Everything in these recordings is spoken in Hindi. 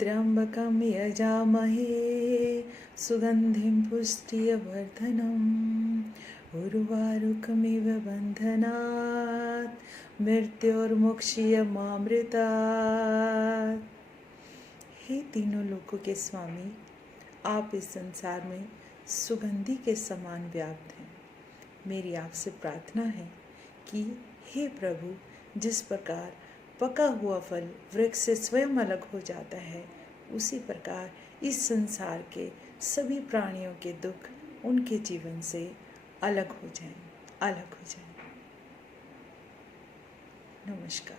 त्र्यम्बकं यजामहे सुगन्धिं पुष्टिवर्धनम् उर्वारुकमिव बन्धनात् मृत्योर्मुक्षीयमामृतात्। हे तीनों लोकों के स्वामी, आप इस संसार में सुगंधि के समान व्याप्त हैं। मेरी आपसे प्रार्थना है कि हे प्रभु, जिस प्रकार पका हुआ फल वृक्ष से स्वयं अलग हो जाता है, उसी प्रकार इस संसार के सभी प्राणियों के दुख उनके जीवन से अलग हो जाएं, अलग हो जाएं। नमस्कार,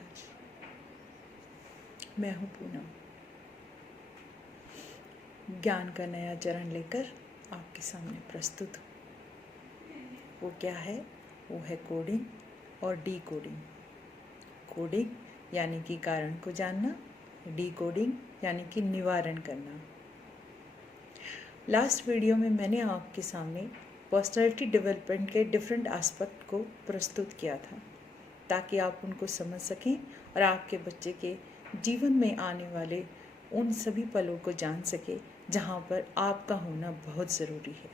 मैं हूँ पूनम। ज्ञान का नया चरण लेकर आपके सामने प्रस्तुत हूँ। वो क्या है? वो है कोडिंग और डी कोडिंग। कोडिंग यानी कि कारण को जानना, डी कोडिंग यानी कि निवारण करना। लास्ट वीडियो में मैंने आपके सामने पर्सनालिटी डेवलपमेंट के डिफरेंट एस्पेक्ट को प्रस्तुत किया था, ताकि आप उनको समझ सकें और आपके बच्चे के जीवन में आने वाले उन सभी पलों को जान सके जहाँ पर आपका होना बहुत ज़रूरी है,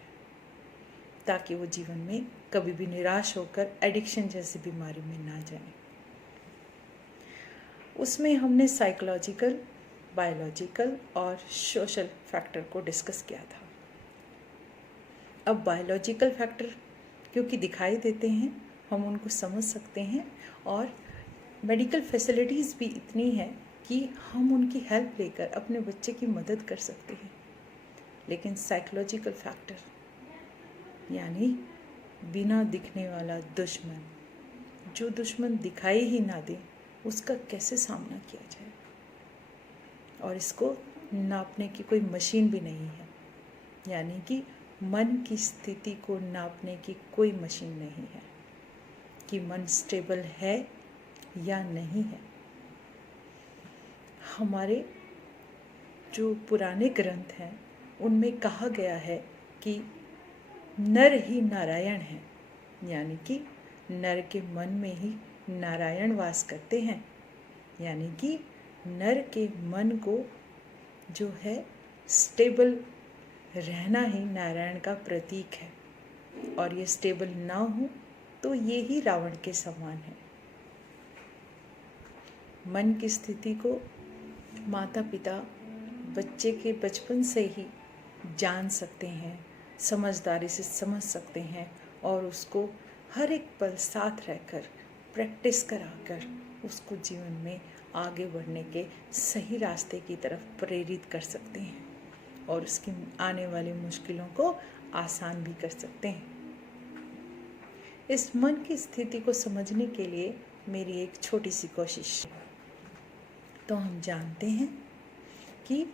ताकि वो जीवन में कभी भी निराश होकर एडिक्शन जैसी बीमारी में ना जाए। उसमें हमने साइकोलॉजिकल, बायोलॉजिकल और सोशल फैक्टर को डिस्कस किया था। अब बायोलॉजिकल फैक्टर क्योंकि दिखाई देते हैं, हम उनको समझ सकते हैं और मेडिकल फैसिलिटीज़ भी इतनी है कि हम उनकी हेल्प लेकर अपने बच्चे की मदद कर सकते हैं। लेकिन साइकोलॉजिकल फैक्टर यानी बिना दिखने वाला दुश्मन, जो दुश्मन दिखाई ही ना दे, उसका कैसे सामना किया जाए। और इसको नापने की कोई मशीन भी नहीं है, यानी कि मन की स्थिति को नापने की कोई मशीन नहीं है कि मन स्टेबल है या नहीं है। हमारे जो पुराने ग्रंथ हैं उनमें कहा गया है कि नर ही नारायण है, यानी कि नर के मन में ही नारायण वास करते हैं, यानी कि नर के मन को जो है स्टेबल रहना ही नारायण का प्रतीक है। और ये स्टेबल ना हो तो ये ही रावण के समान है। मन की स्थिति को माता पिता बच्चे के बचपन से ही जान सकते हैं, समझदारी से समझ सकते हैं और उसको हर एक पल साथ रहकर प्रैक्टिस कराकर उसको जीवन में आगे बढ़ने के सही रास्ते की तरफ प्रेरित कर सकते हैं और उसकी आने वाली मुश्किलों को आसान भी कर सकते हैं। इस मन की स्थिति को समझने के लिए मेरी एक छोटी सी कोशिश। तो हम जानते हैं कि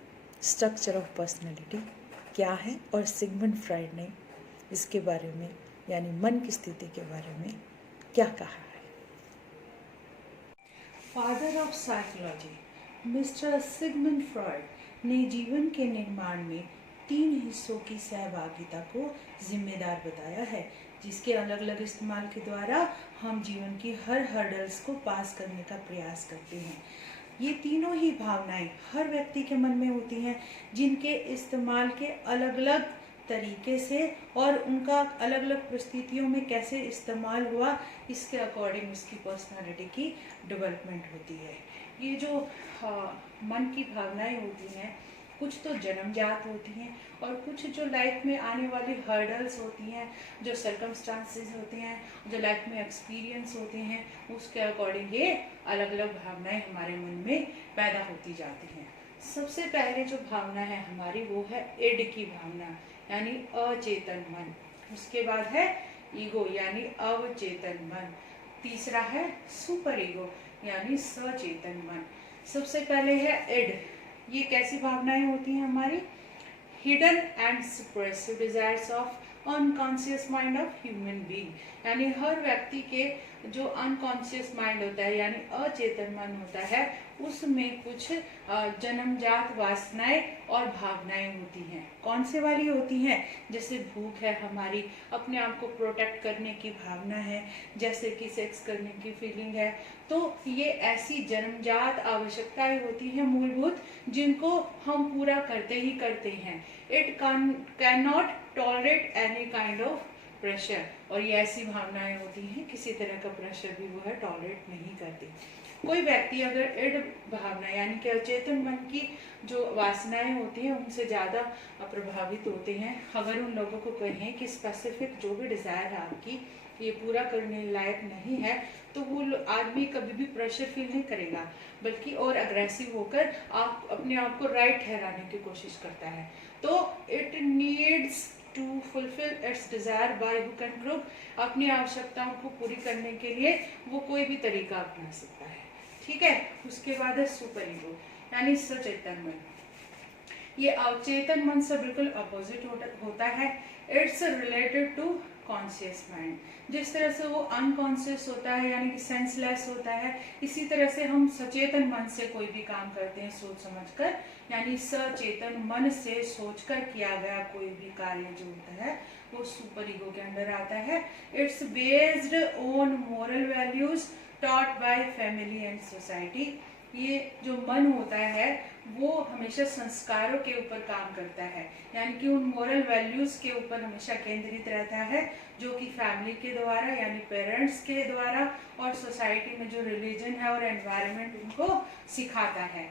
स्ट्रक्चर ऑफ पर्सनैलिटी क्या है और सिगमंड फ्राइड ने इसके बारे में यानी मन की स्थिति के बारे में क्या कहा है। Father of psychology mister Sigmund Freud ने जीवन के निर्माण में 3 हिस्सों की सहभागिता को जिम्मेदार बताया है, जिसके अलग अलग इस्तेमाल के द्वारा हम जीवन की हर हर्डल्स को पास करने का प्रयास करते हैं। ये तीनों ही भावनाएं हर व्यक्ति के मन में होती हैं, जिनके इस्तेमाल के अलग अलग तरीके से और उनका अलग अलग परिस्थितियों में कैसे इस्तेमाल हुआ, इसके अकॉर्डिंग उसकी पर्सनालिटी की डेवलपमेंट होती है। ये जो मन की भावनाएं होती हैं, कुछ तो जन्मजात होती हैं और कुछ जो लाइफ में आने वाली हर्डल्स होती हैं, जो सर्कमस्टांसेस होते हैं, जो लाइफ में एक्सपीरियंस होते हैं, उसके अकॉर्डिंग ये अलग अलग भावनाएं हमारे मन में पैदा होती जाती हैं। सबसे पहले जो भावना है हमारी वो है इड की भावना, यानी अचेतन मन। उसके बाद है ईगो यानी अवचेतन मन। तीसरा है सुपर ईगो यानी सचेतन मन। सबसे पहले है इड। ये कैसी भावनाएं होती हैं हमारी? Hidden and suppressed desires of unconscious mind of human being, यानी हर व्यक्ति के जो अनकॉन्शियस माइंड होता है यानी अचेतन मन होता है, उसमें कुछ जन्मजात वासनाएं और भावनाएं होती हैं। कौन से वाली होती हैं? जैसे भूख है हमारी, अपने आप को प्रोटेक्ट करने की भावना है, जैसे कि सेक्स करने की फीलिंग है। तो ये ऐसी जन्मजात आवश्यकताएं होती हैं मूलभूत, जिनको हम पूरा करते ही करते हैं। It can not tolerate any kind of pressure, और ये ऐसी भावनाएं होती हैं किसी तरह का प्रेशर भी वो है टॉलरेट नहीं करती। कोई व्यक्ति अगर इड भावना यानी कि अचेतन मन की जो वासनाएं होती हैं उनसे ज़्यादा प्रभावित होते हैं, अगर उन लोगों को कहें कि स्पेसिफिक जो भी डिज़ायर है आपकी ये पूरा करने लायक नहीं है, तो वो आदमी कभी भी प्रेशर फील नहीं करेगा, बल्कि और अग्रेसिव होकर आप अपने आप को राइट ठहराने की कोशिश करता है। तो it needs to fulfil its desire by hook and crook, अपनी आवश्यकताओं को पूरी करने के लिए वो कोई भी तरीका अपना सकता है। ठीक है, उसके बाद है सुपर ईगो यानी सचेतन मन। ये अवचेतन मन से बिल्कुल अपोजिट होता है। It's related to conscious mind. जिस तरह से वो अनकॉन्शियस होता है यानी कि सेंसलेस होता है, इसी तरह से हम सचेतन मन से कोई भी काम करते हैं सोच समझकर, यानी सचेतन मन से सोचकर किया गया कोई भी कार्य जो होता है वो सुपर ईगो के अंदर आता है। It's based on moral values taught by family and society. ये जो मन होता है वो हमेशा संस्कारों के ऊपर काम करता है, यानी कि उन मोरल वैल्यूज के ऊपर हमेशा केंद्रित रहता है, जो कि फैमिली के द्वारा यानी पेरेंट्स के द्वारा और सोसाइटी में जो रिलीजन है और एनवायरनमेंट उनको सिखाता है।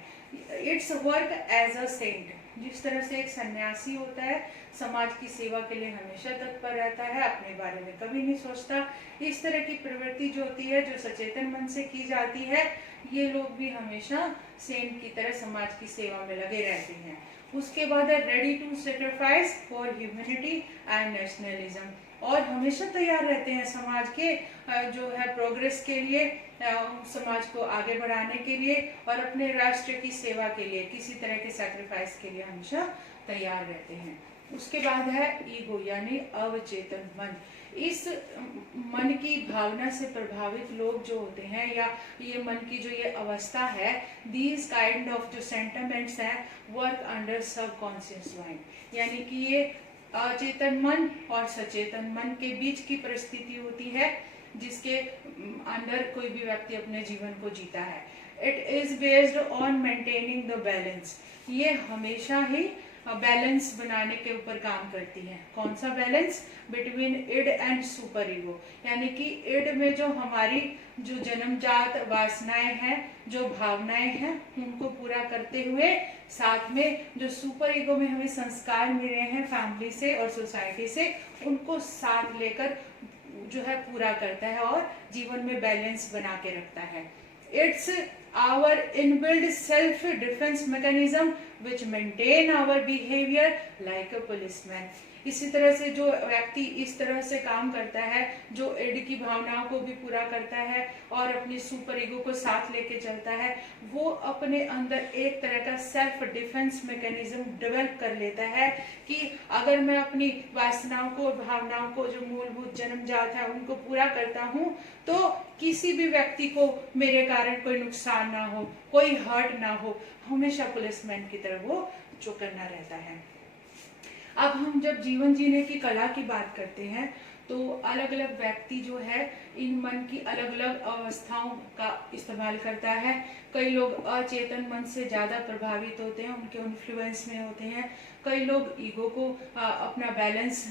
It's work as a saint. जिस तरह से एक सन्यासी होता है, समाज की सेवा के लिए हमेशा तत्पर रहता है, अपने बारे में कभी नहीं सोचता, इस तरह की प्रवृत्ति जो होती है जो सचेतन मन से की जाती है, ये लोग भी हमेशा सेंट की तरह समाज की सेवा में लगे रहते हैं। उसके बाद है ready to sacrifice for humanity and nationalism, और हमेशा तैयार रहते हैं समाज के जो है प्रोग्रेस के लिए, समाज को आगे बढ़ाने के लिए और अपने राष्ट्र की सेवा के लिए किसी तरह के सैक्रिफाइस के लिए हमेशा तैयार रहते हैं। उसके बाद है ईगो यानी अवचेतन मन। इस मन की भावना से प्रभावित लोग जो होते हैं, या ये मन की जो ये अवस्था है, दीज काइंड ऑफ जो सेंटिमेंट्स हैं वर्क अंडर सबकॉन्शियस माइंड, यानी कि ये अचेतन मन और सचेतन मन के बीच की परिस्थिति होती है जिसके अंदर कोई भी व्यक्ति अपने जीवन को जीता है। It is based on maintaining the balance. ये हमेशा ही बैलेंस बनाने के ऊपर काम करती है। कौन सा balance? Between id and superego, यानी कि इड में जो हमारी जो जन्मजात वासनाएं हैं, जो भावनाएं हैं, उनको पूरा करते हुए साथ में जो सुपर ईगो में हमें संस्कार मिले हैं फैमिली से और सोसाइटी से, उनको साथ लेकर जो है पूरा करता है और जीवन में बैलेंस बना के रखता है। It's our inbuilt self defence mechanism which maintain our behaviour like a policeman. इसी तरह से जो व्यक्ति इस तरह से काम करता है, जो इड की भावनाओं को भी पूरा करता है और अपनी सुपर ईगो को साथ लेके चलता है, वो अपने अंदर एक तरह का सेल्फ डिफेंस मैकेनिज्म डेवलप कर लेता है कि अगर मैं अपनी वासनाओं को, भावनाओं को जो मूलभूत जन्मजात है उनको पूरा करता हूँ, तो किसी भी व्यक्ति को मेरे कारण कोई नुकसान ना हो, कोई हर्ट ना हो, हमेशा पुलिसमैन की तरह वो चौकन्ना रहता है। अब हम जब जीवन जीने की कला की बात करते हैं तो अलग अलग व्यक्ति जो है इन मन की अलग अलग अवस्थाओं का इस्तेमाल करता है। कई लोग अचेतन मन से ज़्यादा प्रभावित होते हैं, उनके इन्फ्लुएंस में होते हैं। कई लोग ईगो को अपना बैलेंस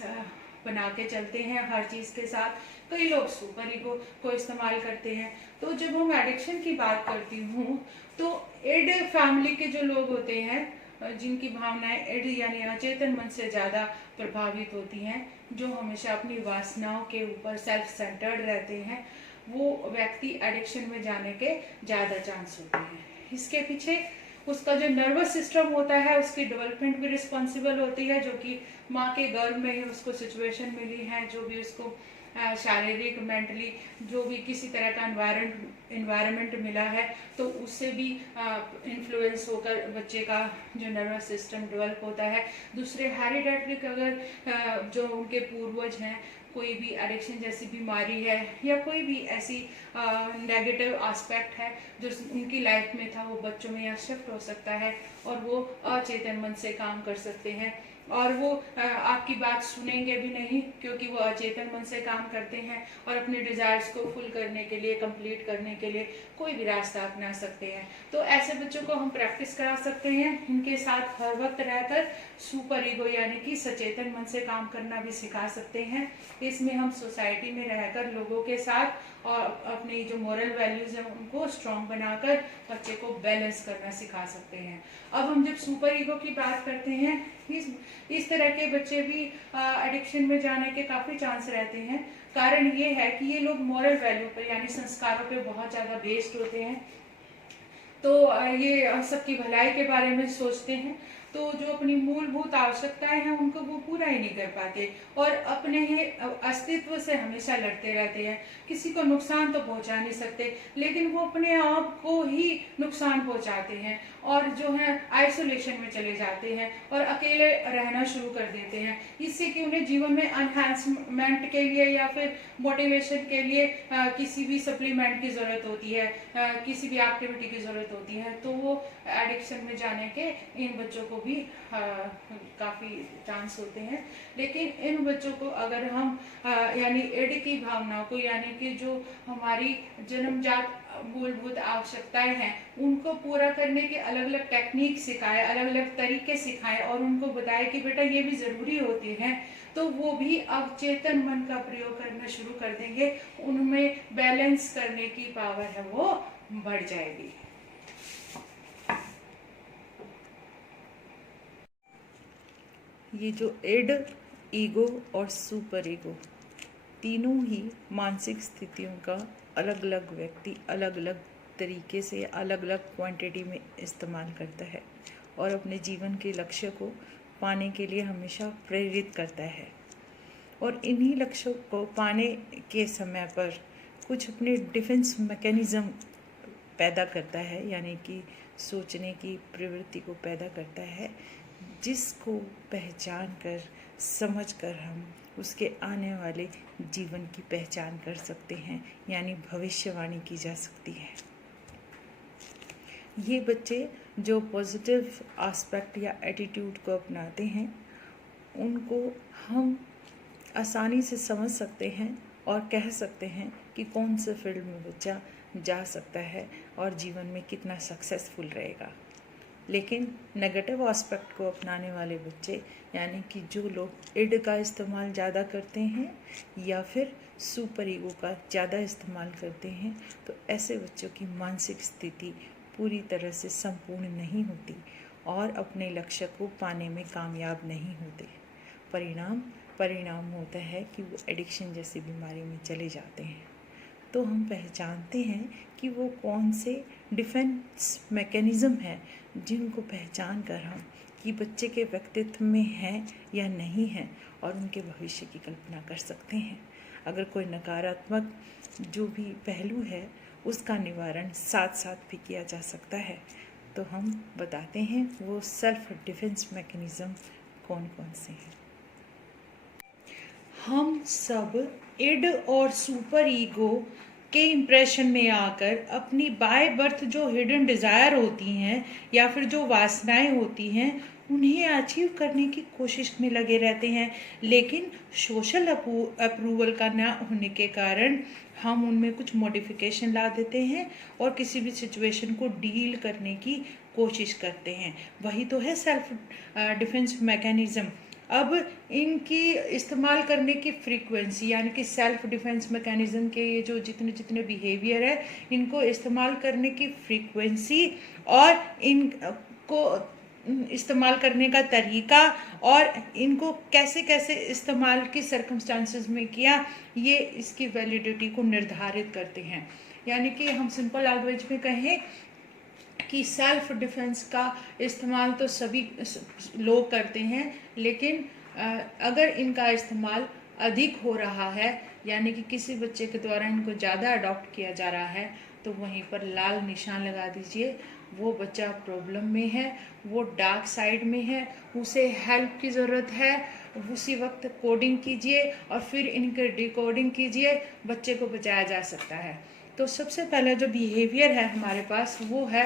बना के चलते हैं हर चीज़ के साथ। कई लोग सुपर ईगो को इस्तेमाल करते हैं। तो जब हम एडिक्शन की बात करती हूँ तो इड फैमिली के जो लोग होते हैं, जिनकी भावनाएं इड यानी अचेतन मन से ज़्यादा प्रभावित होती हैं, जो हमेशा अपनी वासनाओं के ऊपर सेल्फ सेंटर्ड रहते हैं, वो व्यक्ति एडिक्शन में जाने के ज़्यादा चांस होते हैं। इसके पीछे उसका जो नर्वस सिस्टम होता है उसकी डेवलपमेंट भी रिस्पॉन्सिबल होती है, जो कि माँ के गर्भ में ही उसको सिचुएशन मिली है, जो भी उसको शारीरिक मेंटली जो भी किसी तरह का एनवायरनमेंट मिला है, तो उससे भी इन्फ्लुएंस होकर बच्चे का जो नर्वस सिस्टम डेवलप होता है। दूसरे हेरिडेटरी अगर जो उनके पूर्वज हैं कोई भी एडिक्शन जैसी बीमारी है या कोई भी ऐसी नेगेटिव एस्पेक्ट है जो उनकी लाइफ में था, वो बच्चों में यहाँ शिफ्ट हो सकता है और वो अचेतन मन से काम कर सकते हैं। और वो आपकी बात सुनेंगे भी नहीं, क्योंकि वो अचेतन मन से काम करते हैं और अपने डिजायर्स को फुल करने के लिए, कंप्लीट करने के लिए कोई भी रास्ता अपना सकते हैं। तो ऐसे बच्चों को हम प्रैक्टिस करा सकते हैं, इनके साथ हर वक्त रहकर सुपर ईगो यानी कि सचेतन मन से काम करना भी सिखा सकते हैं। इसमें हम सोसाइटी में रहकर लोगों के साथ और अपनी जो मोरल वैल्यूज है उनको स्ट्रॉन्ग बनाकर बच्चे को बैलेंस करना सिखा सकते हैं। अब हम जब सुपर ईगो की बात करते हैं, इस तरह के बच्चे भी एडिक्शन में जाने के काफी चांस रहते हैं। कारण ये है कि ये लोग मोरल वैल्यू पर यानी संस्कारों पे बहुत ज्यादा बेस्ड होते हैं। तो ये सबकी भलाई के बारे में सोचते हैं, तो जो अपनी मूलभूत आवश्यकताएं हैं उनको वो पूरा ही नहीं कर पाते और अपने ही अस्तित्व से हमेशा लड़ते रहते हैं। किसी को नुकसान तो पहुंचा नहीं सकते, लेकिन वो अपने आप को ही नुकसान पहुंचाते हैं और जो है आइसोलेशन में चले जाते हैं और अकेले रहना शुरू कर देते हैं। इससे कि उन्हें जीवन में एनहांसमेंट के लिए या फिर मोटिवेशन के लिए किसी भी सप्लीमेंट की जरूरत होती है, किसी भी एक्टिविटी की जरूरत होती है। तो वो एडिक्शन में जाने के इन बच्चों को भी काफी चांस होते हैं। लेकिन इन बच्चों को अगर हम यानी इड की भावनाओं को यानी कि जो हमारी जन्मजात मूलभूत आवश्यकताएं हैं उनको पूरा करने के अलग अलग टेक्निक सिखाए, अलग अलग तरीके सिखाएं और उनको बताए कि बेटा ये भी जरूरी होते हैं, तो वो भी अवचेतन मन का प्रयोग करना शुरू कर देंगे। उनमें बैलेंस करने की पावर है वो बढ़ जाएगी। ये जो इड, ईगो और सुपर ईगो तीनों ही मानसिक स्थितियों का अलग अलग व्यक्ति अलग अलग तरीके से अलग अलग क्वांटिटी में इस्तेमाल करता है और अपने जीवन के लक्ष्य को पाने के लिए हमेशा प्रेरित करता है। और इन्हीं लक्ष्यों को पाने के समय पर कुछ अपने डिफेंस मैकेनिज़्म पैदा करता है, यानी कि सोचने की प्रवृत्ति को पैदा करता है, जिसको पहचान कर समझ कर हम उसके आने वाले जीवन की पहचान कर सकते हैं, यानी भविष्यवाणी की जा सकती है। ये बच्चे जो पॉजिटिव एस्पेक्ट या एटीट्यूड को अपनाते हैं उनको हम आसानी से समझ सकते हैं और कह सकते हैं कि कौन से फील्ड में बच्चा जा सकता है और जीवन में कितना सक्सेसफुल रहेगा। लेकिन नेगेटिव एस्पेक्ट को अपनाने वाले बच्चे यानी कि जो लोग इड का इस्तेमाल ज़्यादा करते हैं या फिर सुपर ईगो का ज़्यादा इस्तेमाल करते हैं, तो ऐसे बच्चों की मानसिक स्थिति पूरी तरह से संपूर्ण नहीं होती और अपने लक्ष्य को पाने में कामयाब नहीं होते। परिणाम होता है कि वो एडिक्शन जैसी बीमारी में चले जाते हैं। तो हम पहचानते हैं कि वो कौन से डिफेंस मैकेनिज़्म हैं जिनको पहचान कर हम कि बच्चे के व्यक्तित्व में हैं या नहीं हैं और उनके भविष्य की कल्पना कर सकते हैं। अगर कोई नकारात्मक जो भी पहलू है उसका निवारण साथ साथ भी किया जा सकता है। तो हम बताते हैं वो सेल्फ डिफेंस मैकेनिज़्म कौन कौन से हैं। हम सब इड और सुपर ईगो के इम्प्रेशन में आकर अपनी बाय बर्थ जो हिडन डिज़ायर होती हैं या फिर जो वासनाएं होती हैं उन्हें अचीव करने की कोशिश में लगे रहते हैं। लेकिन सोशल अप्रूवल का ना होने के कारण हम उनमें कुछ मॉडिफिकेशन ला देते हैं और किसी भी सिचुएशन को डील करने की कोशिश करते हैं। वही तो है सेल्फ डिफेंस मैकेनिज़्म। अब इनकी इस्तेमाल करने की फ्रीक्वेंसी यानी कि सेल्फ डिफेंस मैकेनिज़्म के ये जो जितने बिहेवियर है इनको इस्तेमाल करने की फ्रीक्वेंसी और इनको इस्तेमाल करने का तरीका और इनको कैसे कैसे इस्तेमाल की सर्कमस्टांसेस में किया, ये इसकी वैलिडिटी को निर्धारित करते हैं। यानी कि हम सिंपल लैंग्वेज में कहें कि सेल्फ डिफेंस का इस्तेमाल तो सभी लोग करते हैं, लेकिन अगर इनका इस्तेमाल अधिक हो रहा है यानी कि किसी बच्चे के द्वारा इनको ज़्यादा अडॉप्ट किया जा रहा है तो वहीं पर लाल निशान लगा दीजिए वो बच्चा प्रॉब्लम में है, वो डार्क साइड में है, उसे हेल्प की ज़रूरत है, उसी वक्त कोडिंग कीजिए और फिर इनके डिकोडिंग कीजिए, बच्चे को बचाया जा सकता है। तो सबसे पहला जो बिहेवियर है हमारे पास वो है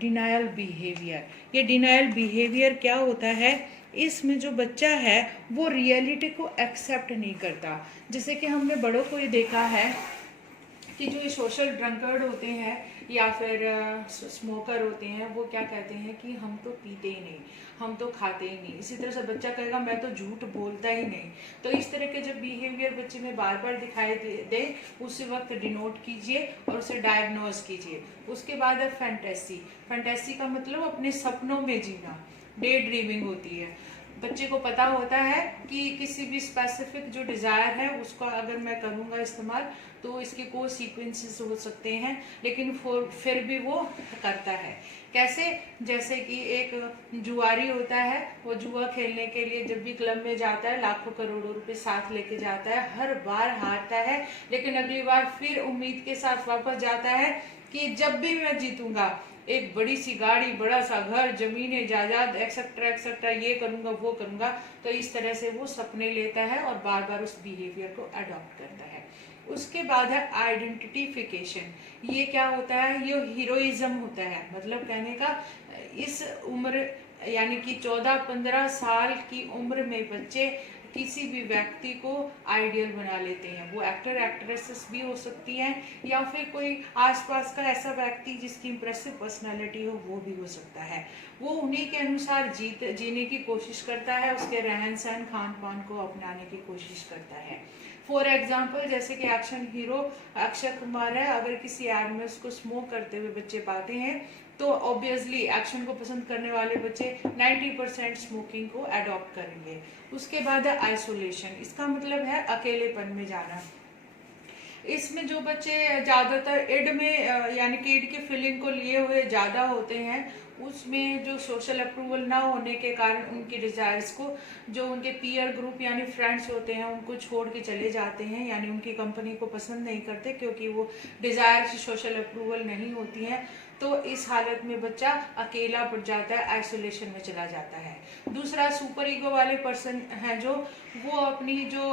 डिनायल बिहेवियर। ये डिनायल बिहेवियर क्या होता है, इसमें जो बच्चा है वो रियलिटी को एक्सेप्ट नहीं करता। जैसे कि हमने बड़ों को ये देखा है कि जो ये सोशल ड्रंकर्ड होते हैं या फिर स्मोकर होते हैं, वो क्या कहते हैं कि हम तो पीते ही नहीं, हम तो खाते ही नहीं। इसी तरह से बच्चा कहेगा मैं तो झूठ बोलता ही नहीं। तो इस तरह के जब बिहेवियर बच्चे में बार बार दिखाई दे उसी वक्त डिनोट कीजिए और उसे डायग्नोज कीजिए। उसके बाद है फैंटेसी। फैंटेसी का मतलब अपने सपनों में जीना, डे ड्रीमिंग होती है। बच्चे को पता होता है कि किसी भी स्पेसिफिक जो डिज़ायर है उसका अगर मैं करूँगा इस्तेमाल तो इसके कोई सीक्वेंसेस हो सकते हैं, लेकिन फिर भी वो करता है। कैसे, जैसे कि एक जुआरी होता है, वो जुआ खेलने के लिए जब भी क्लब में जाता है लाखों करोड़ों रुपए साथ लेके जाता है, हर बार हारता है, लेकिन अगली बार फिर उम्मीद के साथ वापस जाता है कि जब भी मैं जीतूंगा एक बड़ी सी गाड़ी, बड़ा सा घर, जमीनें, जायदाद, एक्सेट्रा एक्सेट्रा, ये करूंगा वो करूंगा। तो इस तरह से वो सपने लेता है और बार बार उस बिहेवियर को अडॉप्ट करता है। उसके बाद है आइडेंटिफिकेशन। ये क्या होता है, ये हीरोइज्म होता है। मतलब कहने का इस उम्र यानी कि 14-15 साल की उम्र में बच्चे किसी भी व्यक्ति को आइडियल बना लेते हैं। वो एक्टर एक्ट्रेसेस भी हो सकती हैं या फिर कोई आसपास का ऐसा व्यक्ति जिसकी इंप्रेसिव पर्सनालिटी हो, वो भी हो सकता है। वो उन्हीं के अनुसार जीने की कोशिश करता है, उसके रहन सहन खान पान को अपनाने की कोशिश करता है। फॉर एग्जाम्पल, जैसे कि एक्शन हीरो अक्षय कुमार है, अगर किसी एड में उसको स्मोक करते हुए बच्चे पाते हैं तो ऑब्वियसली एक्शन को पसंद करने वाले बच्चे 90% स्मोकिंग को अडॉप्ट करेंगे। उसके बाद है आइसोलेशन। इसका मतलब है अकेलेपन में जाना। इसमें जो बच्चे ज़्यादातर इड में यानी कि इड की फीलिंग को लिए हुए ज़्यादा होते हैं, उसमें जो सोशल अप्रूवल ना होने के कारण उनकी डिज़ायर्स को जो उनके पीयर ग्रुप यानी फ्रेंड्स होते हैं उनको छोड़ के चले जाते हैं, यानी उनकी कंपनी को पसंद नहीं करते क्योंकि वो डिज़ायर्स सोशल अप्रूवल नहीं होती हैं। तो इस हालत में बच्चा अकेला पड़ जाता है, आइसोलेशन में चला जाता है। दूसरा, सुपर ईगो वाले पर्सन हैं जो वो अपनी जो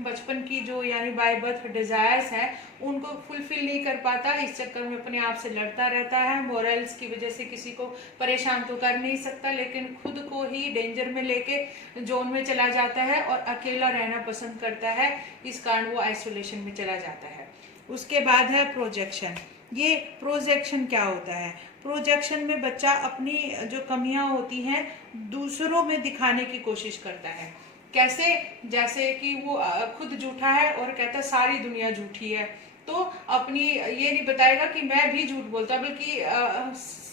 बचपन की जो यानी बाय बर्थ डिजायर्स हैं उनको फुलफिल नहीं कर पाता, इस चक्कर में अपने आप से लड़ता रहता है। मोरल्स की वजह से किसी को परेशान तो कर नहीं सकता, लेकिन खुद को ही डेंजर में लेके जोन में चला जाता है और अकेला रहना पसंद करता है, इस कारण वो आइसोलेशन में चला जाता है। उसके बाद है प्रोजेक्शन। ये प्रोजेक्शन क्या होता है, प्रोजेक्शन में बच्चा अपनी जो कमियां होती हैं दूसरों में दिखाने की कोशिश करता है। कैसे, जैसे कि वो खुद झूठा है और कहता है सारी दुनिया झूठी है, तो अपनी ये नहीं बताएगा कि मैं भी झूठ बोलता, बल्कि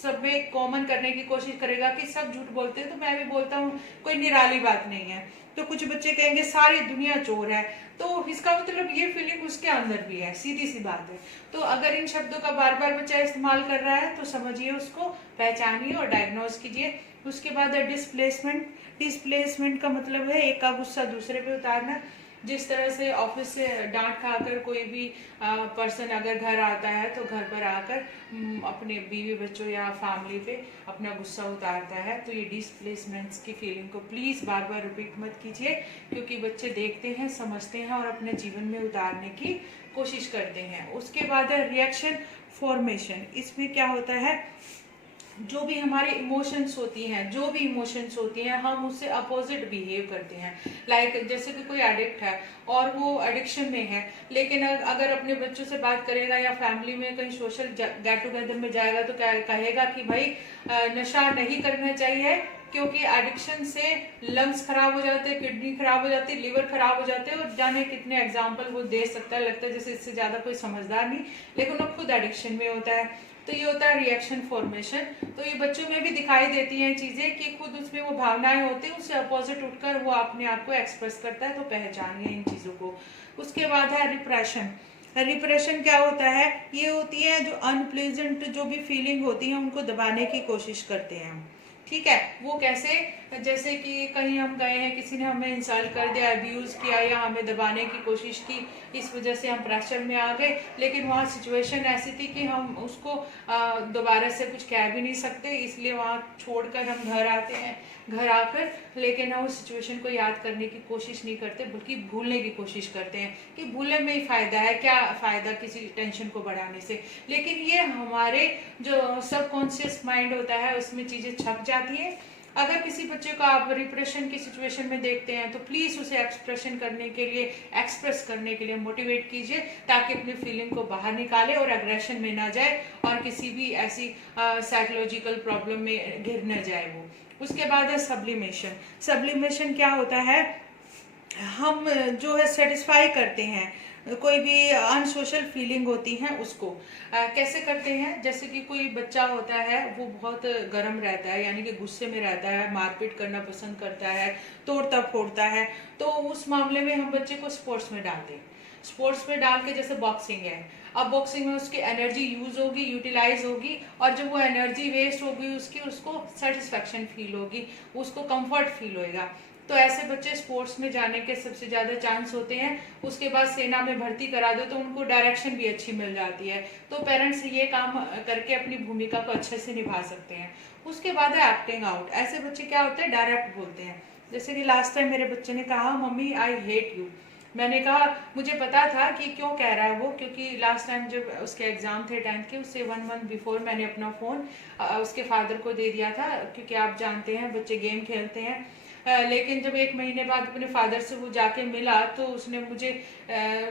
सब में कॉमन करने की कोशिश करेगा कि सब झूठ बोलते हैं तो मैं भी बोलता हूँ, कोई निराली बात नहीं है। तो कुछ बच्चे कहेंगे सारी दुनिया चोर है, तो इसका मतलब ये फीलिंग उसके अंदर भी है, सीधी सी बात है। तो अगर इन शब्दों का बार बार बच्चा इस्तेमाल कर रहा है तो समझिए, उसको पहचानिए और डायग्नोज कीजिए। उसके बाद है डिस्प्लेसमेंट। डिस्प्लेसमेंट का मतलब है एक का गुस्सा दूसरे पे उतारना। जिस तरह से ऑफिस से डांट खाकर कोई भी पर्सन अगर घर आता है तो घर पर आकर अपने बीवी बच्चों या फैमिली पे अपना गुस्सा उतारता है, तो ये डिस्प्लेसमेंट्स की फीलिंग को प्लीज़ बार बार रिपीट मत कीजिए, क्योंकि बच्चे देखते हैं, समझते हैं और अपने जीवन में उतारने की कोशिश करते हैं। उसके बाद है रिएक्शन फॉर्मेशन। इसमें क्या होता है, जो भी हमारे इमोशंस होती हैं, जो भी इमोशंस होती हैं, हम उससे अपोजिट बिहेव करते हैं। लाइक जैसे कि कोई एडिक्ट है और वो एडिक्शन में है, लेकिन अगर अपने बच्चों से बात करेगा या फैमिली में कहीं सोशल गेट टुगेदर में जाएगा तो क्या कहेगा कि भाई नशा नहीं करना चाहिए, क्योंकि एडिक्शन से लंग्स खराब हो जाते हैं, किडनी खराब हो जाती है, लिवर खराब हो जाते हैं, और जाने कितने एग्जाम्पल वो दे सकता है। लगता है जैसे इससे ज्यादा कोई समझदार नहीं, लेकिन वो खुद एडिक्शन में होता है। तो ये होता है रिएक्शन फॉर्मेशन। तो ये बच्चों में भी दिखाई देती हैं चीजें कि खुद उसमें वो भावनाएं होती हैं, उससे अपोजिट उठकर वो अपने आप को एक्सप्रेस करता है, तो पहचानिए इन चीजों को। उसके बाद है रिप्रेशन। रिप्रेशन क्या होता है, ये होती है जो अनप्लेजेंट जो भी फीलिंग होती है उनको दबाने की कोशिश करते हैं। ठीक है। वो कैसे, जैसे कि कहीं हम गए हैं, किसी ने हमें इंसल्ट कर दिया, अब्यूज किया या हमें दबाने की कोशिश की, इस वजह से हम प्रेशर में आ गए, लेकिन वहाँ सिचुएशन ऐसी थी कि हम उसको दोबारा से कुछ कह भी नहीं सकते, इसलिए वहाँ छोड़कर हम घर आते हैं। घर आकर लेकिन हम उस सिचुएशन को याद करने की कोशिश नहीं करते, बल्कि भूलने की कोशिश करते हैं कि भूलने में ही फायदा है, क्या फायदा किसी टेंशन को बढ़ाने से। लेकिन ये हमारे जो सबकॉन्शियस माइंड होता है उसमें चीजें छप जाती है। अगर किसी बच्चे को आप डिप्रेशन की सिचुएशन में देखते हैं तो प्लीज उसे एक्सप्रेशन करने के लिए, एक्सप्रेस करने के लिए मोटिवेट कीजिए, ताकि अपनी फीलिंग को बाहर निकाले और एग्रेशन में ना जाए और किसी भी ऐसी साइकोलॉजिकल प्रॉब्लम में घिर न जाए वो। उसके बाद है सब्लिमेशन। सब्लिमेशन क्या होता है, हम जो है सेटिस्फाई करते हैं कोई भी अनसोशल फीलिंग होती है उसको। कैसे करते हैं, जैसे कि कोई बच्चा होता है वो बहुत गर्म रहता है, यानी कि गुस्से में रहता है, मारपीट करना पसंद करता है, तोड़ता फोड़ता है, तो उस मामले में हम बच्चे को स्पोर्ट्स में डाल दें। स्पोर्ट्स में डाल के, जैसे बॉक्सिंग है, अब बॉक्सिंग में उसकी एनर्जी यूज होगी, यूटिलाइज होगी, और जब वो एनर्जी वेस्ट होगी उसकी, उसको सेटिस्फेक्शन फील होगी, उसको कंफर्ट फील होएगा। तो ऐसे बच्चे स्पोर्ट्स में जाने के सबसे ज्यादा चांस होते हैं। उसके बाद सेना में भर्ती करा दो तो उनको डायरेक्शन भी अच्छी मिल जाती है। तो पेरेंट्स ये काम करके अपनी भूमिका को अच्छे से निभा सकते हैं। उसके बाद है एक्टिंग आउट। ऐसे बच्चे क्या होते हैं, डायरेक्ट बोलते हैं। जैसे कि लास्ट टाइम मेरे बच्चे ने कहा, मम्मी आई हेट यू। मैंने कहा मुझे पता था कि क्यों कह रहा है वो, क्योंकि लास्ट टाइम जब उसके एग्जाम थे 10th के, उससे 1 मंथ बिफोर मैंने अपना फोन उसके फादर को दे दिया था, क्योंकि आप जानते हैं बच्चे गेम खेलते हैं। लेकिन जब 1 महीने बाद अपने फादर से वो जाके मिला तो उसने मुझे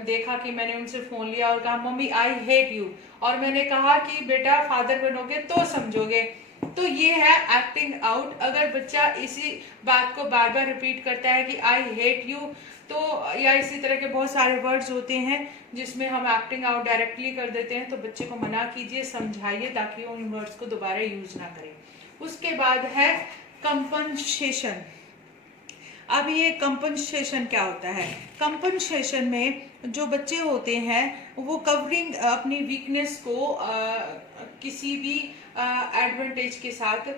देखा कि मैंने उनसे फोन लिया और कहा मम्मी आई हेट यू। और मैंने कहा कि बेटा फादर बनोगे तो समझोगे। तो ये है एक्टिंग आउट। अगर बच्चा इसी बात को बार बार रिपीट करता है कि आई हेट यू, तो या इसी तरह के बहुत सारे वर्ड्स होते हैं जिसमें हम एक्टिंग आउट डायरेक्टली कर देते हैं, तो बच्चे को मना कीजिए, समझाइए, ताकि वो उन वर्ड्स को दोबारा यूज ना करें। उसके बाद है कंपनसेशन। अब ये कंपनसेशन क्या होता है, कंपनसेशन में जो बच्चे होते हैं वो कवरिंग अपनी वीकनेस को किसी भी एडवांटेज के साथ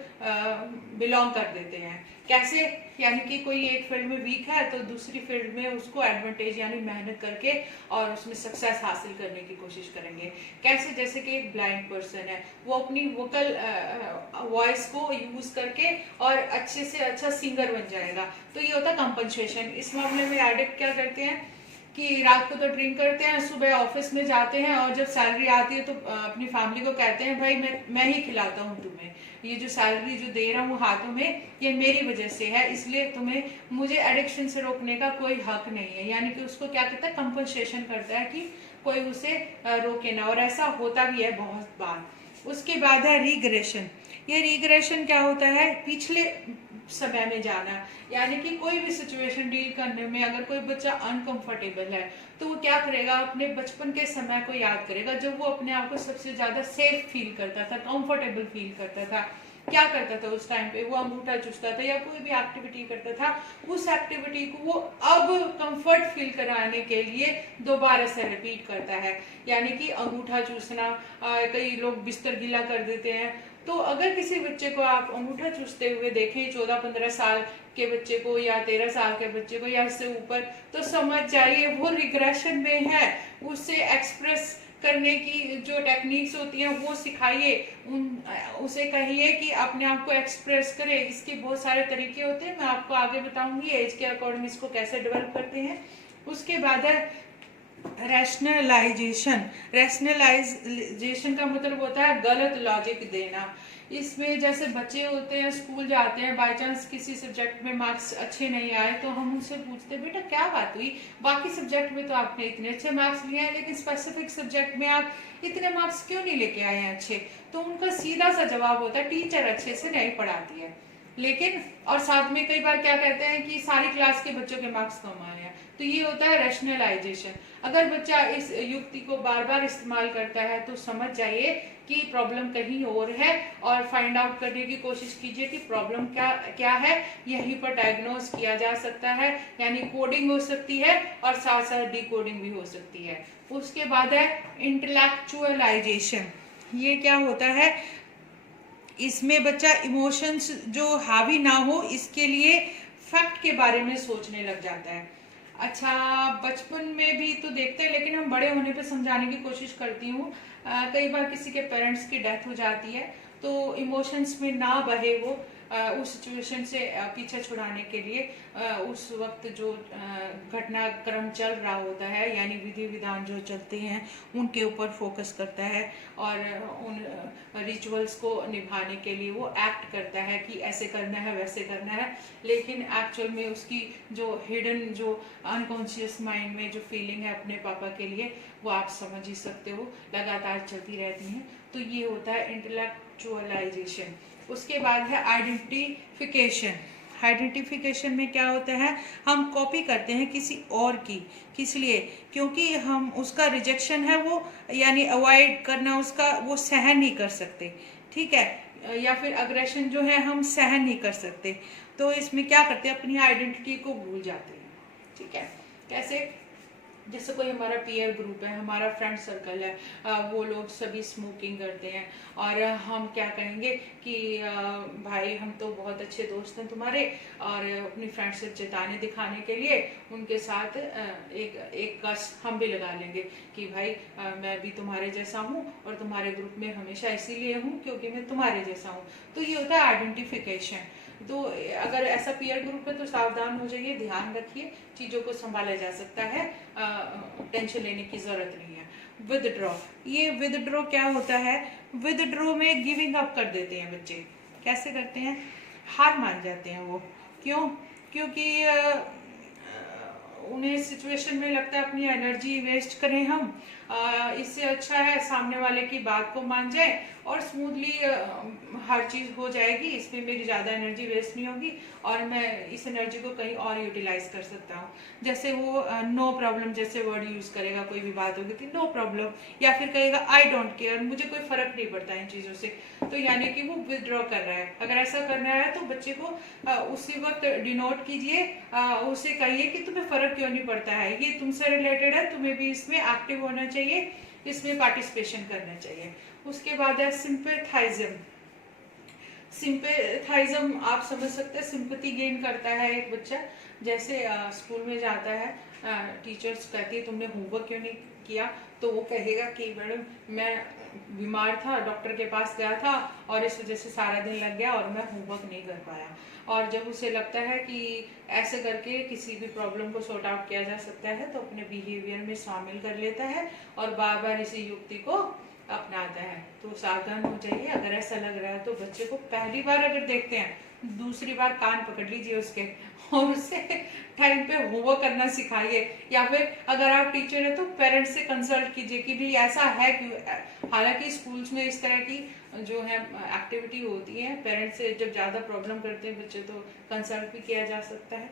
बिलोंग कर देते हैं। कैसे, यानी कि कोई एक फील्ड में वीक है तो दूसरी फील्ड में उसको एडवांटेज यानी मेहनत करके और उसमें सक्सेस हासिल करने की कोशिश करेंगे। कैसे, जैसे कि एक ब्लाइंड पर्सन है, वो अपनी वोकल वॉइस को यूज करके और अच्छे से अच्छा सिंगर बन जाएगा। तो ये होता है कंपनसेशन। इस मामले में एडिक्ट क्या करते हैं कि रात को तो ड्रिंक करते हैं, सुबह ऑफिस में जाते हैं और जब सैलरी आती है तो अपनी फैमिली को कहते हैं भाई मैं ही खिलाता हूँ तुम्हें, ये जो सैलरी जो दे रहा हूँ हाथों में ये मेरी वजह से है, इसलिए तुम्हें मुझे एडिक्शन से रोकने का कोई हक नहीं है। यानी कि उसको क्या कहता है, कंपनसेशन करता है कि कोई उसे रोके ना, और ऐसा होता भी है बहुत बार। उसके बाद है रिग्रेशन। ये रिग्रेशन क्या होता है, पिछले समय में जाना। यानी कि कोई भी सिचुएशन डील करने में अगर कोई बच्चा अनकंफर्टेबल है तो वो क्या करेगा, अपने बचपन के समय को याद करेगा जब वो अपने आप को सबसे ज्यादा सेफ फील करता था, कंफर्टेबल फील करता था। क्या करता था उस टाइम पे, वो अंगूठा चूसता था या कोई भी एक्टिविटी करता था। उस एक्टिविटी को वो अब कंफर्ट फील कराने के लिए दोबारा से रिपीट करता है। यानी कि अंगूठा चूसना, कई लोग बिस्तर गीला कर देते हैं। तो अगर किसी बच्चे को आप अंगूठा चूसते हुए देखें, 14-15 साल के बच्चे को या 13 साल के बच्चे को या इससे ऊपर, तो समझ जाइए वो रिग्रेशन में है। उससे एक्सप्रेस करने की जो टेक्निक्स होती हैं वो सिखाइए, उसे कहिए कि अपने आप को एक्सप्रेस करे। इसके बहुत सारे तरीके होते हैं, मैं आपको आगे बताऊंगी एज के अकॉर्डिंग इसको कैसे डेवलप करते हैं। उसके बाद है रैशनलाइजेशन। रैशनलाइजेशन का मतलब होता है गलत लॉजिक देना। इसमें जैसे बच्चे होते हैं, स्कूल जाते हैं, बाय चांस किसी सब्जेक्ट में मार्क्स अच्छे नहीं आए तो हम उनसे पूछते हैं बेटा क्या बात हुई, बाकी सब्जेक्ट में तो आपने इतने अच्छे मार्क्स लिए हैं लेकिन स्पेसिफिक सब्जेक्ट में आप इतने मार्क्स क्यों नहीं लेके आए हैं अच्छे। तो उनका सीधा सा जवाब होता है टीचर अच्छे से नहीं पढ़ाती है। लेकिन और साथ में कई बार क्या कहते हैं कि सारी क्लास के बच्चों के मार्क्स कम आए हैं। तो ये होता है रैशनलाइजेशन। अगर बच्चा इस युक्ति को बार बार इस्तेमाल करता है तो समझ जाइए कि प्रॉब्लम कहीं और है, और फाइंड आउट करने की कोशिश कीजिए कि प्रॉब्लम क्या है। यहीं पर डायग्नोज किया जा सकता है, यानी कोडिंग हो सकती है और साथ साथ डिकोडिंग भी हो सकती है। उसके बाद है इंटेलेक्चुअलाइजेशन। ये क्या होता है, इसमें बच्चा इमोशंस जो हावी ना हो इसके लिए फैक्ट के बारे में सोचने लग जाता है। अच्छा, बचपन में भी तो देखते हैं, लेकिन हम बड़े होने पे समझाने की कोशिश करती हूँ। कई बार किसी के पेरेंट्स की डेथ हो जाती है तो इमोशंस में ना बहे वो, उस सिचुएशन से पीछे छुड़ाने के लिए उस वक्त जो घटनाक्रम चल रहा होता है, यानी विधि विधान जो चलते हैं उनके ऊपर फोकस करता है और उन रिचुअल्स को निभाने के लिए वो एक्ट करता है कि ऐसे करना है वैसे करना है। लेकिन एक्चुअल में उसकी जो हिडन, जो अनकॉन्शियस माइंड में जो फीलिंग है अपने पापा के लिए, वो आप समझ ही सकते हो, लगातार चलती रहती हैं। तो ये होता है इंटेलेक्चुअलाइजेशन। उसके बाद है आइडेंटिफिकेशन। आइडेंटिफिकेशन में क्या होता है, हम कॉपी करते हैं किसी और की, किस लिए, क्योंकि हम उसका रिजेक्शन है वो, यानी अवॉइड करना उसका, वो सहन नहीं कर सकते, ठीक है, या फिर अग्रेशन जो है हम सहन नहीं कर सकते। तो इसमें क्या करते हैं, अपनी आइडेंटिटी को भूल जाते हैं, ठीक है। कैसे, जैसे कोई हमारा पीयर ग्रुप है, हमारा फ्रेंड सर्कल है, वो लोग सभी स्मोकिंग करते हैं और हम क्या कहेंगे कि भाई हम तो बहुत अच्छे दोस्त हैं तुम्हारे, और अपनी फ्रेंडशिप जताने दिखाने के लिए उनके साथ एक कस हम भी लगा लेंगे कि भाई मैं भी तुम्हारे जैसा हूँ और तुम्हारे ग्रुप में हमेशा इसीलिए हूँ क्योंकि मैं तुम्हारे जैसा हूँ। तो ये होता है आइडेंटिफिकेशन। तो अगर ऐसा पीयर ग्रुप है तो सावधान हो जाइए, ध्यान रखिए, चीज़ों को संभाला जा सकता है, टेंशन लेने की ज़रूरत नहीं है। विदड्रॉ, ये विदड्रॉ क्या होता है, विदड्रॉ में गिविंग अप कर देते हैं बच्चे। कैसे करते हैं, हार मान जाते हैं वो। क्यों, क्योंकि उन्हें सिचुएशन में लगता है अपनी एनर्जी वेस्ट करें हम, इससे अच्छा है सामने वाले की बात को मान जाए और स्मूथली हर चीज़ हो जाएगी, इसमें मेरी ज़्यादा एनर्जी वेस्ट नहीं होगी और मैं इस एनर्जी को कहीं और यूटिलाइज कर सकता हूँ। जैसे वो नो प्रॉब्लम जैसे वर्ड यूज़ करेगा, कोई भी बात होगी तो नो प्रॉब्लम, या फिर कहेगा आई डोंट केयर, मुझे कोई फर्क नहीं पड़ता इन चीज़ों से। तो यानी कि वो विदड्रॉ कर रहा है। अगर ऐसा करना है तो बच्चे को उसी वक्त डिनोट कीजिए, उसे कहिए कि तुम्हें फर्क क्यों नहीं पड़ता है, ये तुमसे रिलेटेड है, तुम्हें भी इसमें एक्टिव होना चाहिए, इसमें पार्टिसिपेशन करना चाहिए। उसके बाद है सिंपैथाइज्म। सिंपैथाइज्म आप समझ सकते हैं, सिंपैथी गेन करता है एक बच्चा। जैसे स्कूल में जाता है, टीचर्स कहती है तुमने होमवर्क क्यों नहीं किया, तो वो कहेगा कि मैडम मैं बीमार था, डॉक्टर के पास गया था और इस वजह से सारा दिन लग गया और मैं होमवर्क नहीं कर पाया। और जब उसे लगता है कि ऐसे करके किसी भी प्रॉब्लम को सॉर्ट आउट किया जा सकता है तो अपने बिहेवियर में शामिल कर लेता है और बार बार इसी युक्ति को अपनाता है। तो सावधान हो जाइए, अगर ऐसा लग रहा है तो बच्चे को पहली बार अगर देखते हैं, दूसरी बार कान पकड़ लीजिए उसके और उससे टाइम पे होमवर्क करना सिखाइए, या फिर अगर आप टीचर है तो पेरेंट्स से कंसल्ट कीजिए कि भी ऐसा है क्यों। हालांकि स्कूल्स में इस तरह की जो है एक्टिविटी होती है, पेरेंट्स से जब ज़्यादा प्रॉब्लम करते हैं बच्चे तो कंसल्ट भी किया जा सकता है।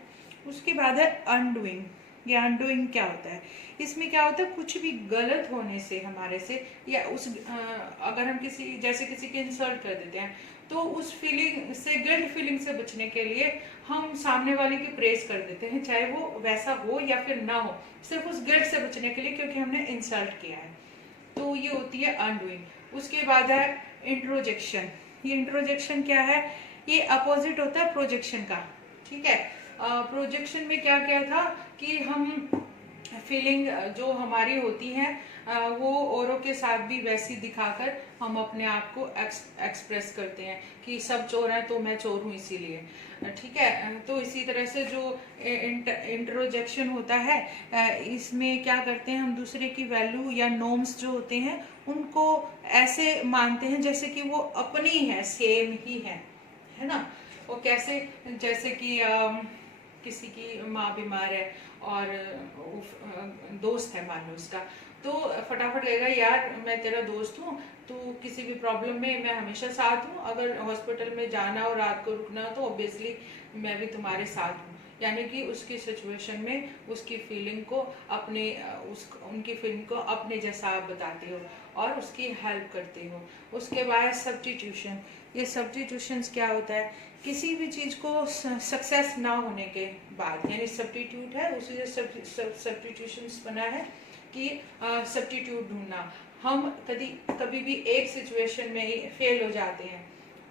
उसके बाद है अनडूइंग। ये अनडूइंग क्या होता है, इसमें क्या होता है, कुछ भी गलत होने से हमारे से, या उस अगर हम किसी जैसे किसी की इंसल्ट कर देते हैं तो उस फीलिंग से, गिल्ट फीलिंग से बचने के लिए हम सामने वाले की प्रेज कर देते हैं, चाहे वो वैसा हो या फिर ना हो, सिर्फ उस गिल्ट से बचने के लिए क्योंकि हमने इंसल्ट किया है। तो ये होती है अनडूइंग। उसके बाद है इंट्रोजेक्शन। ये इंट्रोजेक्शन क्या है, ये अपोजिट होता है प्रोजेक्शन का, ठीक है। प्रोजेक्शन में क्या क्या था कि हम फीलिंग जो हमारी होती है वो औरों के साथ भी वैसी दिखाकर हम अपने आप को एक्सप्रेस करते हैं कि सब चोर हैं तो मैं चोर हूँ इसीलिए, ठीक है। तो इसी तरह से जो इंट्रोजेक्शन होता है, इसमें क्या करते हैं, हम दूसरे की वैल्यू या नॉर्म्स जो होते हैं उनको ऐसे मानते हैं जैसे कि वो अपनी है, सेम ही है ना। वो कैसे, जैसे कि किसी की माँ बीमार है और दोस्त है मान लो उसका, तो फटाफट कहेगा यार मैं तेरा दोस्त हूँ, तो किसी भी प्रॉब्लम में मैं हमेशा साथ हूँ, अगर हॉस्पिटल में जाना और रात को रुकना तो ऑब्वियसली मैं भी तुम्हारे साथ हूँ। यानी कि उसकी सिचुएशन में उसकी फीलिंग को अपने उनकी फीलिंग को अपने जैसा आप बताते हो और उसकी हेल्प करते हो। उसके बाद सब्स्टिट्यूशन। ये सब्स्टिट्यूशंस क्या होता है, किसी भी चीज़ को सक्सेस ना होने के बाद, यानी सब्स्टिट्यूट है, उसी से सब्स्टिट्यूशंस बना है कि सब्स्टिट्यूट ढूंढना। हम कभी भी एक सिचुएशन में फेल हो जाते हैं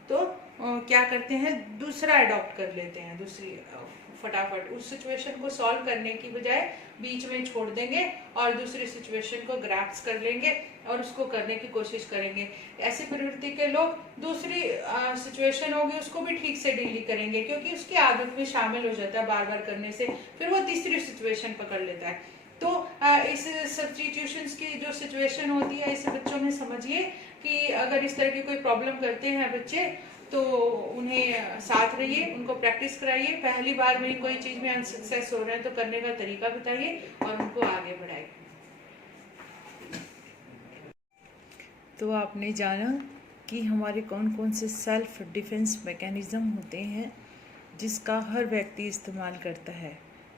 तो क्या करते हैं, दूसरा अडॉप्ट कर लेते हैं, दूसरी फटाफट उस सिचुएशन को सॉल्व करने की बजाय बीच में छोड़ देंगे और दूसरी सिचुएशन को ग्रैप्स कर लेंगे और उसको करने की कोशिश करेंगे। ऐसी प्रवृत्ति के लोग दूसरी सिचुएशन होगी उसको भी ठीक से डील करेंगे, क्योंकि उसकी आदत में शामिल हो जाता है बार बार करने से, फिर वो तीसरी सिचुएशन पकड़ लेता है। तो इस सब्स्टिट्यूशंस की जो सिचुएशन होती है, इसे बच्चों में समझिए कि अगर इस तरह की कोई प्रॉब्लम करते हैं बच्चे तो उन्हें साथ रहिए, उनको प्रैक्टिस कराइए, पहली बार में कोई चीज़ में अनसक्सेस हो रहे हैं तो करने का तरीका बताइए और उनको आगे बढ़ाइए। तो आपने जाना कि हमारे कौन कौन से सेल्फ डिफेंस मैकेनिज़्म होते हैं जिसका हर व्यक्ति इस्तेमाल करता है,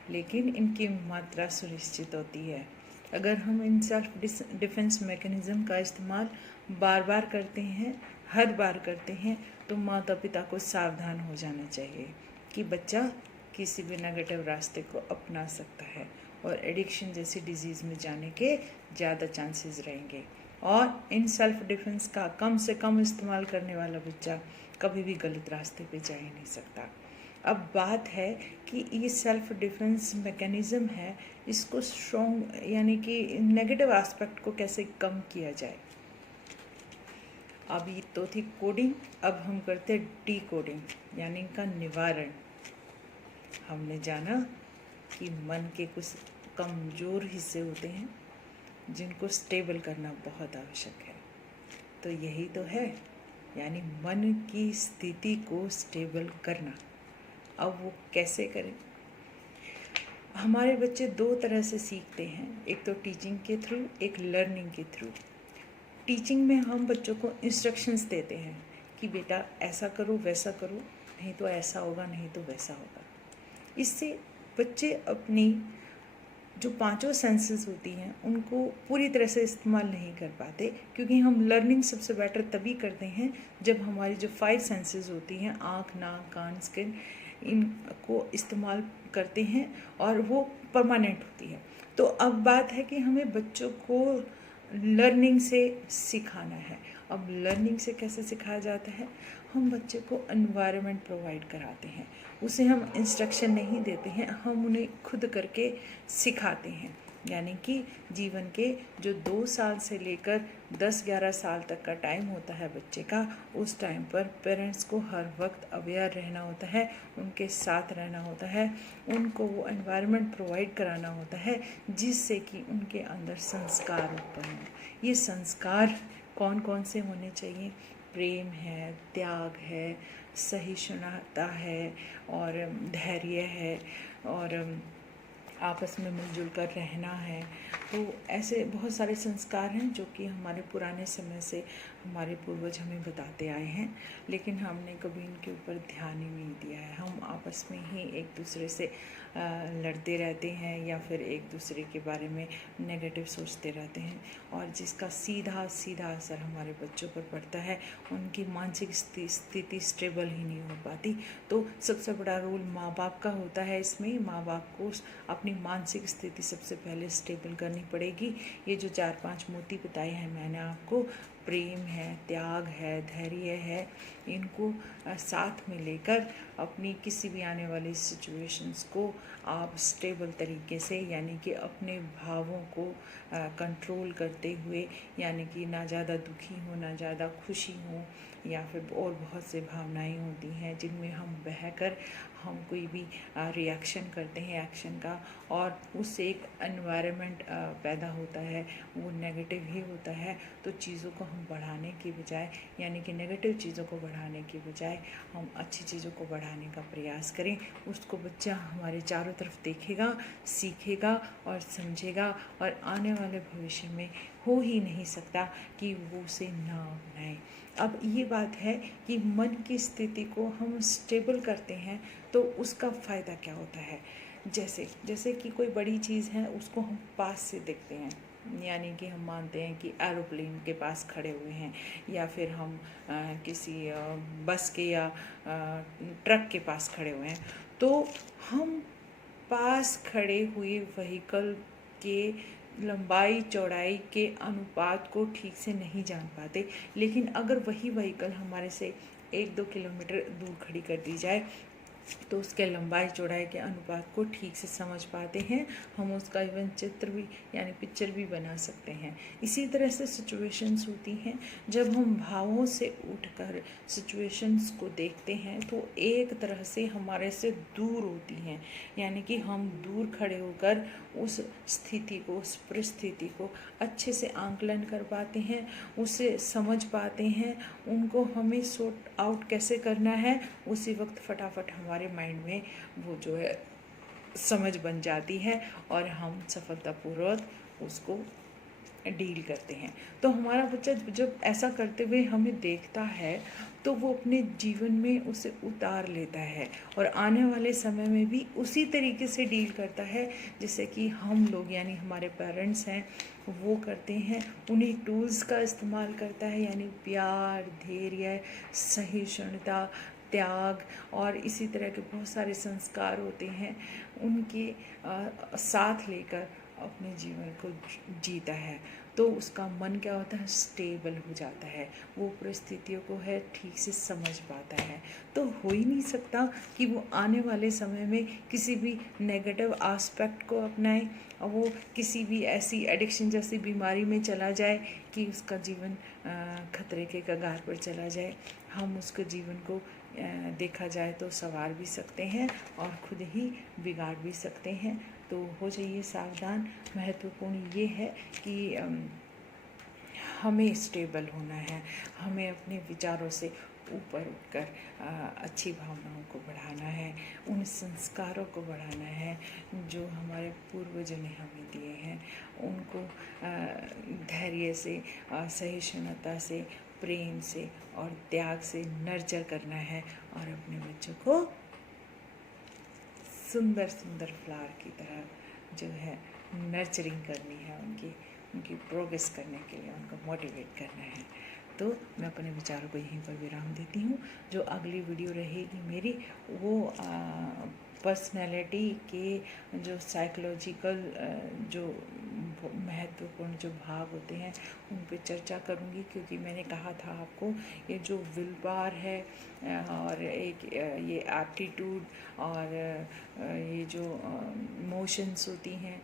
लेकिन इनकी मात्रा सुनिश्चित होती है। अगर हम इन सेल्फ डिफेंस मैकेनिज़्म का इस्तेमाल बार बार करते हैं, हर बार करते हैं, तो माता पिता को सावधान हो जाना चाहिए कि बच्चा किसी भी नेगेटिव रास्ते को अपना सकता है और एडिक्शन जैसी डिजीज़ में जाने के ज़्यादा चांसेस रहेंगे। और इन सेल्फ डिफेंस का कम से कम इस्तेमाल करने वाला बच्चा कभी भी गलत रास्ते पे जा ही नहीं सकता। अब बात है कि ये सेल्फ डिफेंस मैकेनिज़्म है, इसको स्ट्रॉन्ग यानी कि नेगेटिव एस्पेक्ट को कैसे कम किया जाए। अब ये तो थी कोडिंग, अब हम करते हैं डी कोडिंग यानी इनका निवारण। हमने जाना कि मन के कुछ कमज़ोर हिस्से होते हैं जिनको स्टेबल करना बहुत आवश्यक है, तो यही तो है, यानी मन की स्थिति को स्टेबल करना। अब वो कैसे करें? हमारे बच्चे दो तरह से सीखते हैं, एक तो टीचिंग के थ्रू, एक लर्निंग के थ्रू। टीचिंग में हम बच्चों को इंस्ट्रक्शंस देते हैं कि बेटा ऐसा करो, वैसा करो, नहीं तो ऐसा होगा, नहीं तो वैसा होगा। इससे बच्चे अपनी जो पांचों सेंसेस होती हैं उनको पूरी तरह से इस्तेमाल नहीं कर पाते, क्योंकि हम लर्निंग सबसे बेटर तभी करते हैं जब हमारी जो 5 सेंसेस होती हैं, आँख, नाक, कान, स्किन, इनको इस्तेमाल करते हैं और वो परमानेंट होती है। तो अब बात है कि हमें बच्चों को लर्निंग से सिखाना है। अब लर्निंग से कैसे सिखाया जाता है? हम बच्चे को एनवायरनमेंट प्रोवाइड कराते हैं, उसे हम इंस्ट्रक्शन नहीं देते हैं, हम उन्हें खुद करके सिखाते हैं। यानी कि जीवन के जो 2 साल से लेकर 10-11 साल तक का टाइम होता है बच्चे का, उस टाइम पर पेरेंट्स को हर वक्त अवेयर रहना होता है, उनके साथ रहना होता है, उनको वो एनवायरनमेंट प्रोवाइड कराना होता है जिससे कि उनके अंदर संस्कार उत्पन्न हो। ये संस्कार कौन कौन से होने चाहिए? प्रेम है, त्याग है, सहिष्णुता है और धैर्य है और आपस में मिलजुल कर रहना है। तो ऐसे बहुत सारे संस्कार हैं जो कि हमारे पुराने समय से हमारे पूर्वज हमें बताते आए हैं, लेकिन हमने कभी इनके ऊपर ध्यान ही नहीं दिया है। हम आपस में ही एक दूसरे से लड़ते रहते हैं या फिर एक दूसरे के बारे में नेगेटिव सोचते रहते हैं, और जिसका सीधा सीधा असर हमारे बच्चों पर पड़ता है। उनकी मानसिक स्थिति स्टेबल ही नहीं हो पाती। तो सबसे बड़ा रोल माँ बाप का होता है इसमें। माँ बाप को अपनी मानसिक स्थिति सबसे पहले स्टेबल करनी पड़ेगी। ये जो 4-5 मोती बताए हैं मैंने आपको, प्रेम है, त्याग है, धैर्य है, इनको साथ में लेकर अपनी किसी भी आने वाली सिचुएशंस को आप स्टेबल तरीके से, यानी कि अपने भावों को कंट्रोल करते हुए, यानी कि ना ज़्यादा दुखी हो, ना ज़्यादा खुशी हो, या फिर और बहुत से भावनाएं होती हैं जिनमें हम बहकर हम कोई भी रिएक्शन करते हैं एक्शन का, और उससे एक एनवायरनमेंट पैदा होता है, वो नेगेटिव ही होता है। तो चीज़ों को हम बढ़ाने की बजाय, यानी कि नेगेटिव चीज़ों को बढ़ाने की बजाय हम अच्छी चीज़ों को बढ़ाने का प्रयास करें। उसको बच्चा हमारे चारों तरफ देखेगा, सीखेगा और समझेगा, और आने वाले भविष्य में हो ही नहीं सकता कि वो उसे ना अपनाए। अब ये बात है कि मन की स्थिति को हम स्टेबल करते हैं तो उसका फ़ायदा क्या होता है? जैसे कि कोई बड़ी चीज़ है, उसको हम पास से देखते हैं, यानी कि हम मानते हैं कि एरोप्लेन के पास खड़े हुए हैं, या फिर हम किसी बस के या ट्रक के पास खड़े हुए हैं, तो हम पास खड़े हुए व्हीकल के लंबाई चौड़ाई के अनुपात को ठीक से नहीं जान पाते। लेकिन अगर वही व्हीकल हमारे से 1-2 किलोमीटर दूर खड़ी कर दी जाए तो उसके लंबाई चौड़ाई के अनुपात को ठीक से समझ पाते हैं। हम उसका इवन चित्र भी यानी पिक्चर भी बना सकते हैं। इसी तरह से सिचुएशंस होती हैं, जब हम भावों से उठकर सिचुएशंस को देखते हैं तो एक तरह से हमारे से दूर होती हैं, यानी कि हम दूर खड़े होकर उस स्थिति को, उस परिस्थिति को अच्छे से आंकलन कर पाते हैं, उसे समझ पाते हैं, उनको हमें सॉर्ट आउट कैसे करना है उसी वक्त फटाफट हमारे माइंड में वो जो है समझ बन जाती है और हम सफलतापूर्वक उसको डील करते हैं। तो हमारा बच्चा जब ऐसा करते हुए हमें देखता है तो वो अपने जीवन में उसे उतार लेता है और आने वाले समय में भी उसी तरीके से डील करता है जैसे कि हम लोग यानी हमारे पेरेंट्स हैं वो करते हैं। उन्हीं टूल्स का इस्तेमाल करता है, यानी प्यार, धैर्य, सहिष्णुता, त्याग और इसी तरह के बहुत सारे संस्कार होते हैं, उनके साथ लेकर अपने जीवन को जीता है। तो उसका मन क्या होता है, स्टेबल हो जाता है, वो परिस्थितियों को है ठीक से समझ पाता है। तो हो ही नहीं सकता कि वो आने वाले समय में किसी भी नेगेटिव एस्पेक्ट को अपनाए और वो किसी भी ऐसी एडिक्शन जैसी बीमारी में चला जाए कि उसका जीवन खतरे के कगार पर चला जाए। हम उसके जीवन को देखा जाए तो संवार भी सकते हैं और खुद ही बिगाड़ भी सकते हैं। तो हो जाइए सावधान। महत्वपूर्ण ये है कि हमें स्टेबल होना है, हमें अपने विचारों से ऊपर उठकर अच्छी भावनाओं को बढ़ाना है, उन संस्कारों को बढ़ाना है जो हमारे पूर्वजों ने हमें दिए हैं, उनको धैर्य से, सहिष्णुता से, प्रेम से और त्याग से नर्चर करना है और अपने बच्चों को सुंदर सुंदर फ्लावर की तरह जो है नर्चरिंग करनी है, उनकी प्रोग्रेस करने के लिए उनको मोटिवेट करना है। तो मैं अपने विचारों को यहीं पर विराम देती हूँ। जो अगली वीडियो रहेगी मेरी वो पर्सनैलिटी के जो साइकोलॉजिकल जो महत्वपूर्ण जो भाग होते हैं उन पे चर्चा करूँगी, क्योंकि मैंने कहा था आपको ये जो विल पावर है और एक ये एप्टीट्यूड और ये जो इमोशंस होती हैं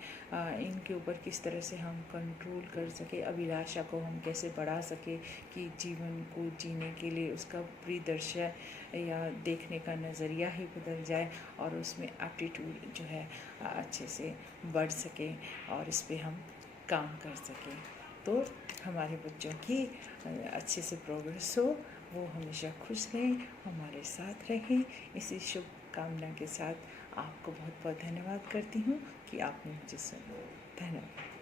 इनके ऊपर किस तरह से हम कंट्रोल कर सके, अभिलाषा को हम कैसे बढ़ा सके कि जीवन को जीने के लिए उसका परिदृश्य या देखने का नज़रिया ही बदल जाए और उसमें एप्टीट्यूड जो है अच्छे से बढ़ सके और इस पे हम काम कर सकें। तो हमारे बच्चों की अच्छे से प्रोग्रेस हो, वो हमेशा खुश रहें, हमारे साथ रहें। इसी शुभ कामना के साथ आपको बहुत बहुत धन्यवाद करती हूँ कि आपने मुझे सुना। धन्यवाद।